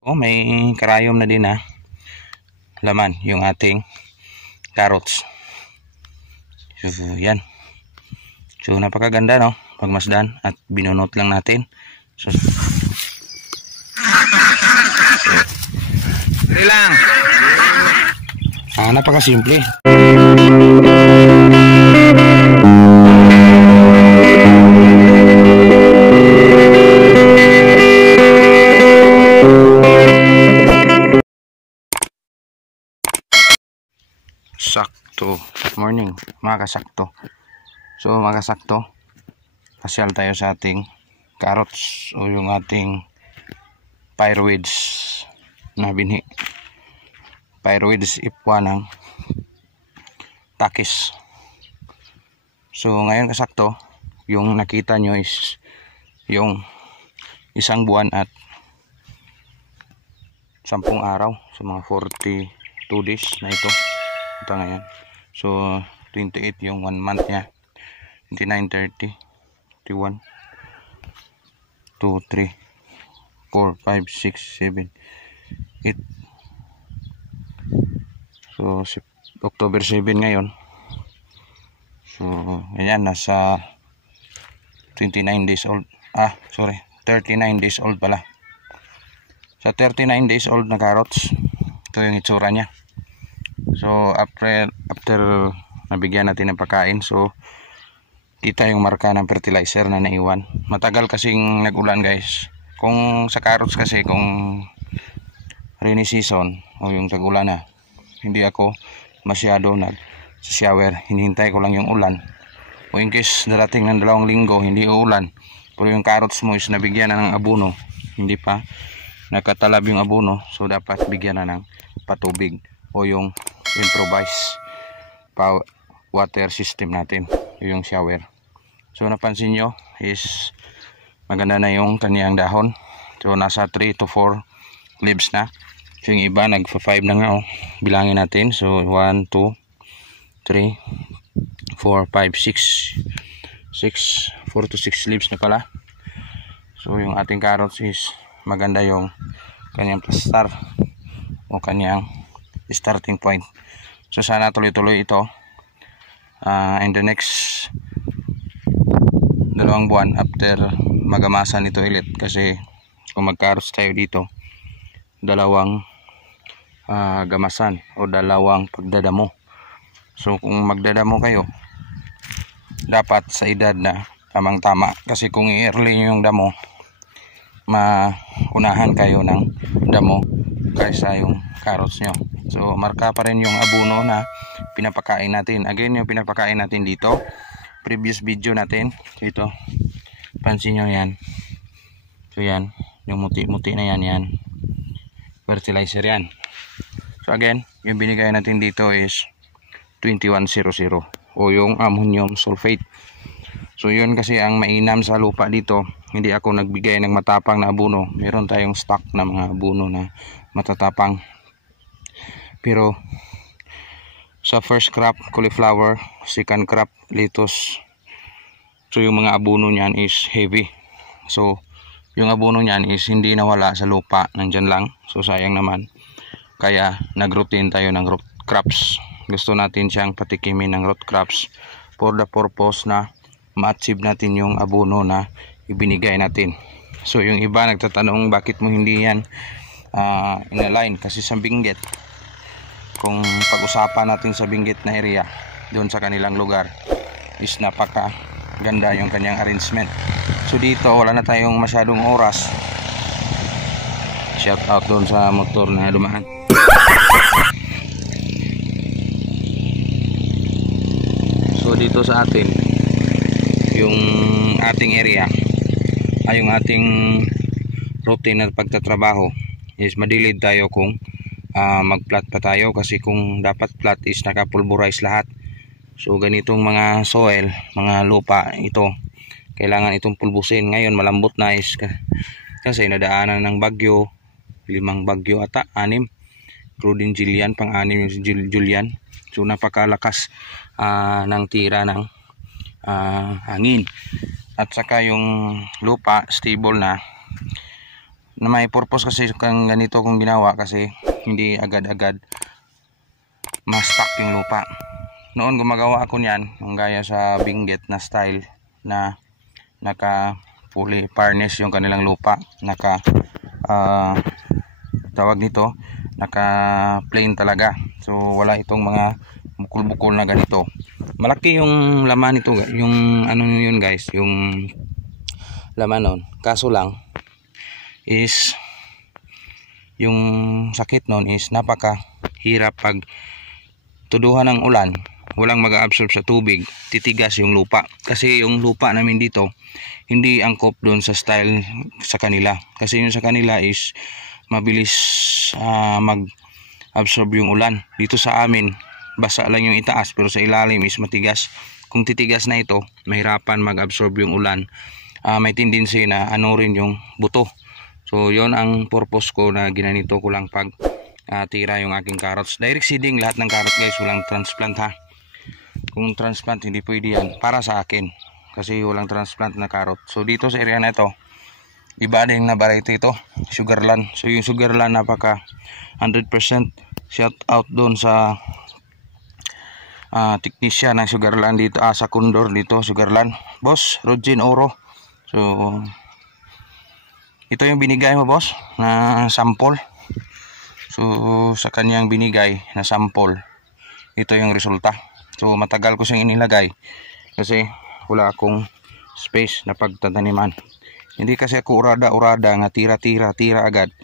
Oh, may karayom na din laman yung ating carrots. So, yan. So, napakaganda no, pagmasdan at binunot lang natin. So, dali lang. Napakasimple. Sakto. Morning, mga kasakto. So mga kasakto, pasyal tayo sa ating carrots o yung ating pyroids na binhi. Pyroids ipwa ng takis. So ngayon kasakto, yung nakita nyo is yung isang buwan at 10 araw. So mga 42 days na ito ngayon. So 28 yung 1 month nya, 29, 30, 31, 2, 3, 4, 5, 6, 7, 8. So October 7 ngayon. So ayan, nasa 29 days old. 39 days old pala. Sa 39 days old na carrots, ito yung itsura nya. So after nabigyan natin ng pagkain, so kita yung marka ng fertilizer na naiwan. Matagal kasing nag-ulan guys. Kung sa carrots kasi, kung rainy season o yung tag-ulan na, hindi ako masyado nag-shower. Hinihintay ko lang yung ulan. O in case darating ng 2 linggo hindi uulan, pero yung carrots mo is nabigyan na ng abono, hindi pa nakatalab yung abono, so dapat bigyan na ng patubig o yung improvise water system natin, yung shower. So napansin nyo is maganda na yung kaniyang dahon. So nasa 3 to 4 leaves na. So yung iba nagfa 5 na nga. Bilangin natin. So 1, 2, 3, 4, 5, 6 4 to 6 leaves na pala. So yung ating carrots is maganda yung kaniyang start o kaniyang starting point. So sana tuloy-tuloy ito in the next 2 buwan after magamasan ito ulit, kasi kung mag-carrots tayo dito, 2 gamasan o 2 pagdadamo. So kung magdadamo kayo, dapat sa edad na tamang-tama, kasi kung i-early nyo yung damo, maunahan kayo ng damo kaysa yung carrots nyo. So marka pa rin yung abono na pinapakain natin. Again, yung pinapakain natin dito, previous video natin dito, pansin nyo yan. So yan, yung muti-muti na yan, fertilizer yan. So again, yung binigay natin dito is 2100 o yung ammonium sulfate. So yun kasi ang mainam sa lupa dito. Hindi ako nagbigay ng matapang na abono. Meron tayong stock na mga abono na matatapang. Pero sa first crop, cauliflower, second crop, lettuce, so yung mga abono niyan is heavy. So yung abono niyan is hindi nawala sa lupa, nandyan lang. So sayang naman. Kaya nag-routine tayo ng root crops. Gusto natin siyang patikimin ng root crops for the purpose na ma-achieve natin yung abono na ibinigay natin. So yung iba nagtatanong bakit mo hindi yan in-align, kasi sa Benguet, kung pag-usapan natin sa Benguet na area, doon sa kanilang lugar is napaka ganda yung kanyang arrangement. So dito wala na tayong masyadong oras. Shout out doon sa motor na dumaan. So dito sa atin, yung ating area ay yung ating routine na pagtatrabaho is madilid tayo kung mag-plat pa tayo, kasi kung dapat plat is nakapulverize lahat. So ganitong mga soil, mga lupa ito, kailangan itong pulbusin. Ngayon malambot na is kasi nadaanan ng bagyo, 5 bagyo ata, 6. Crudin Julian, pang-6 yung Julian. So napakalakas ng tira ng hangin. At saka yung lupa stable na, na may purpose kasi kang ganito kung ginawa kasi hindi agad-agad ma-stack yung lupa. Noon gumagawa ako niyan, yung gaya sa Benguet na style na naka fully furnish yung kanilang lupa, naka tawag nito, naka plain talaga. So wala itong mga bukol-bukol na ganito. Malaki yung laman nito, yung ano yun guys, yung laman nun. Kaso lang is yung sakit nun is napakahirap pag tuduhan ng ulan, walang mag-absorb sa tubig, titigas yung lupa. Kasi yung lupa namin dito hindi angkop doon sa style sa kanila. Kasi yung sa kanila is mabilis mag-absorb yung ulan. Dito sa amin basa lang yung itaas pero sa ilalim is matigas. Kung titigas na ito, mahirapan mag-absorb yung ulan. May tendency na ano rin yung buto. So yon ang purpose ko na ginanito ko lang pag tira yung aking carrots. Direct seeding lahat ng carrot guys, walang transplant ha. Kung transplant hindi pwede yan para sa akin kasi walang transplant na carrot. So dito sa area na ito, iba din na variety ito, Sugarland. So yung Sugarland napaka 100% shout out doon sa technician ng Sugarland dito, sa Condor dito, Sugarland, boss Rodgin Oro. So ito yung binigay mo boss na sample. So sa kanyang binigay na sample, ito yung resulta. So matagal ko siyang inilagay kasi wala akong space na pagtataniman. Hindi kasi ako urada-urada nga tira agad.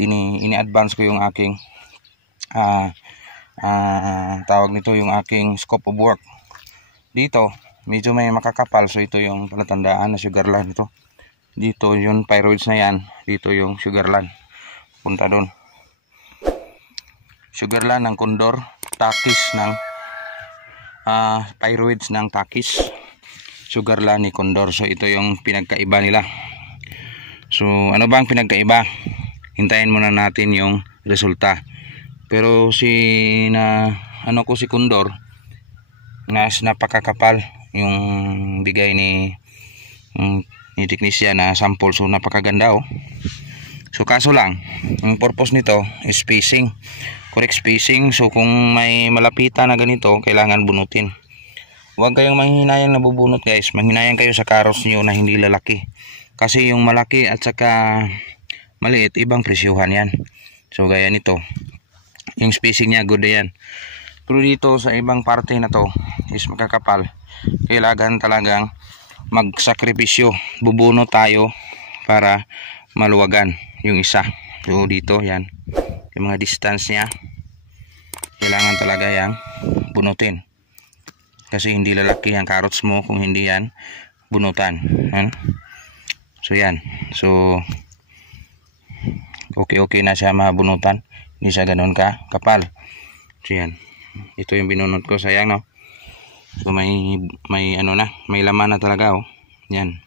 Ini-advance ko yung aking tawag nito, yung aking scope of work. Dito medyo may makakapal, so ito yung palatandaan na Sugarland ito. Dito yung pyroids na yan, dito yung Sugarland. Punta doon. Sugarland ng Condor, Takis ng pyroids ng Takis, Sugarland ni Condor. So ito yung pinagkaiba nila. So ano ba ang pinagkaiba? Hintayin muna natin yung resulta. Pero si Condor napakakapal yung bigay ni technician na sample. So napakaganda oh. So kaso lang, ang purpose nito is spacing, correct spacing. So kung may malapitan na ganito, kailangan bunutin. Huwag kayong manghinayang na bubunot guys. Manghinayang kayo sa carrots nyo na hindi lalaki. Kasi yung malaki at saka maliit, ibang presyuhan yan. So gaya nito, yung spacing niya good yan. Pero dito sa ibang parte na to is makakapal. Kailangan talagang magsakripisyo. Bubunot tayo para maluwagan yung isa. So dito yan, yung mga distance niya kailangan talaga yang bunutin. Kasi hindi lalaki ang carrots mo kung hindi yan bunutan. So yan. So okay na siya mabunutan. Hindi siya ganun kapal. So yan. Ito yung binunot ko, sayang no. So may ano na, may laman na talaga oh. Yan.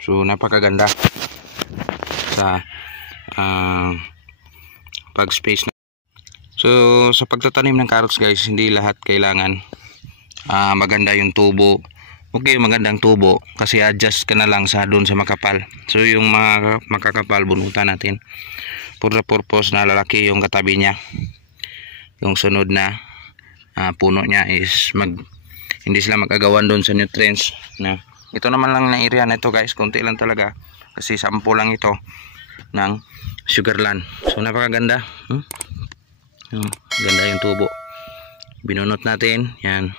So napakaganda sa pag space na. So sa pagtatanim ng carrots guys, hindi lahat kailangan maganda yung tubo. Okay, magandang tubo kasi adjust ka na lang sa doon sa makapal. So yung mga makakapal bunutan natin for the purpose na lalaki yung katabi niya. Yung sunod na puno niya is hindi sila mag-agawan doon sa nutrients na. Ito naman lang na area na ito guys, konti lang talaga kasi sample lang ito ng Sugarland. So napakaganda. Ganda yung tubo. Binunot natin yan.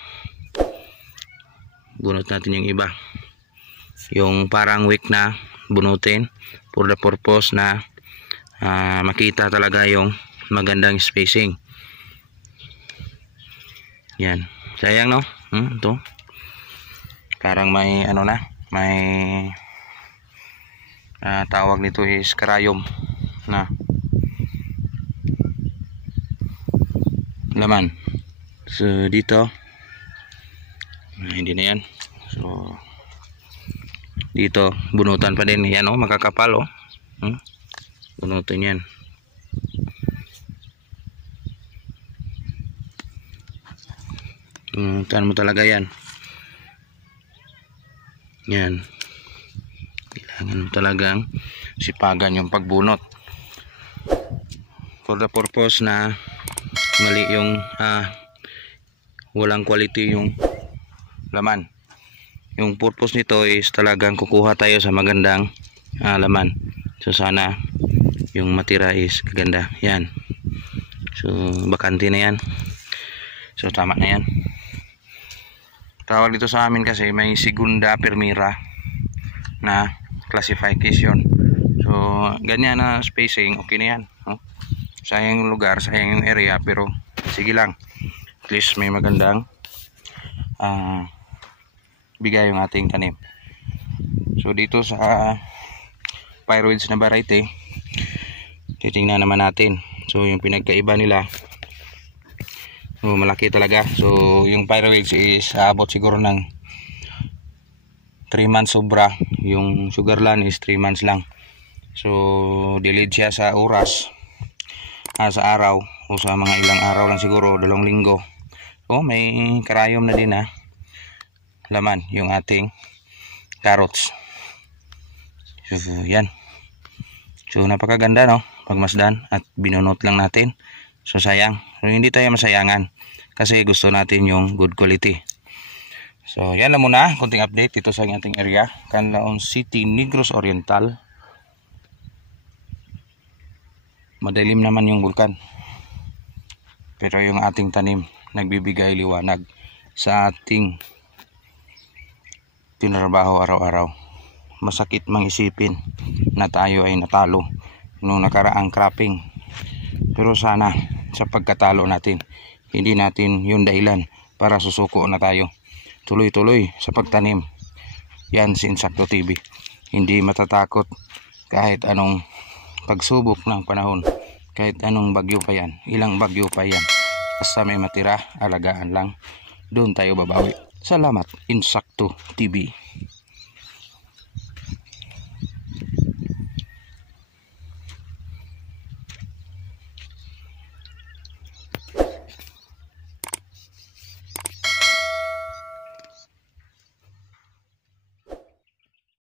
Bunot natin yung iba, yung parang weak na bunutin for the purpose na makita talaga yung magandang spacing. Yan, sayang no. Ito parang may ano na, may tawag nito is karayom na laman. So dito hindi na yan. So dito bunutan pa din yan oh, makakapal oh. Bunutin yan. Bunutan mo talaga yan. Yan. talagang sipagan yung pagbunot. For the purpose na mali yung walang quality yung laman. Yung purpose nito is talagang kukuha tayo sa magandang laman. So sana yung matira is kaganda. Yan. So bakante na yan. So tama na yan. Tawag dito sa amin kasi may segunda primera na classification. So ganyan na spacing, okay na yan. Sayang yung lugar, sayang yung area, pero sige lang, at least may magandang bigay yung ating tanim. So dito sa pyroids na variety, titingnan naman natin. So yung pinagkaiba nila, so malaki talaga. So yung pyroids is abot siguro ng 3 months sobra. Yung sugarland is 3 months lang. So delayed siya sa oras, sa araw, o sa mga ilang araw lang siguro, 2 linggo. So may karayom na din laman yung ating carrots. So yan. So napakaganda, no, pagmasdan at binunot lang natin. So sayang, so hindi tayo masayangan kasi gusto natin yung good quality. So yan lang muna, konting update dito sa ating area, Canlaon City, Negros Oriental. Madilim naman yung bulkan, pero yung ating tanim nagbibigay liwanag sa ating tinrabaho araw-araw. Masakit mang isipin na tayo ay natalo nung nakaraang cropping, pero sana sa pagkatalo natin, hindi natin yung dahilan para susuko na tayo. Tuloy-tuloy sa pagtanim. Yan si Insakto TV, hindi matatakot kahit anong pagsubok ng panahon, kahit anong bagyo pa yan, ilang bagyo pa yan, basta may matira, alagaan lang, doon tayo babawi. Salamat Insakto TV.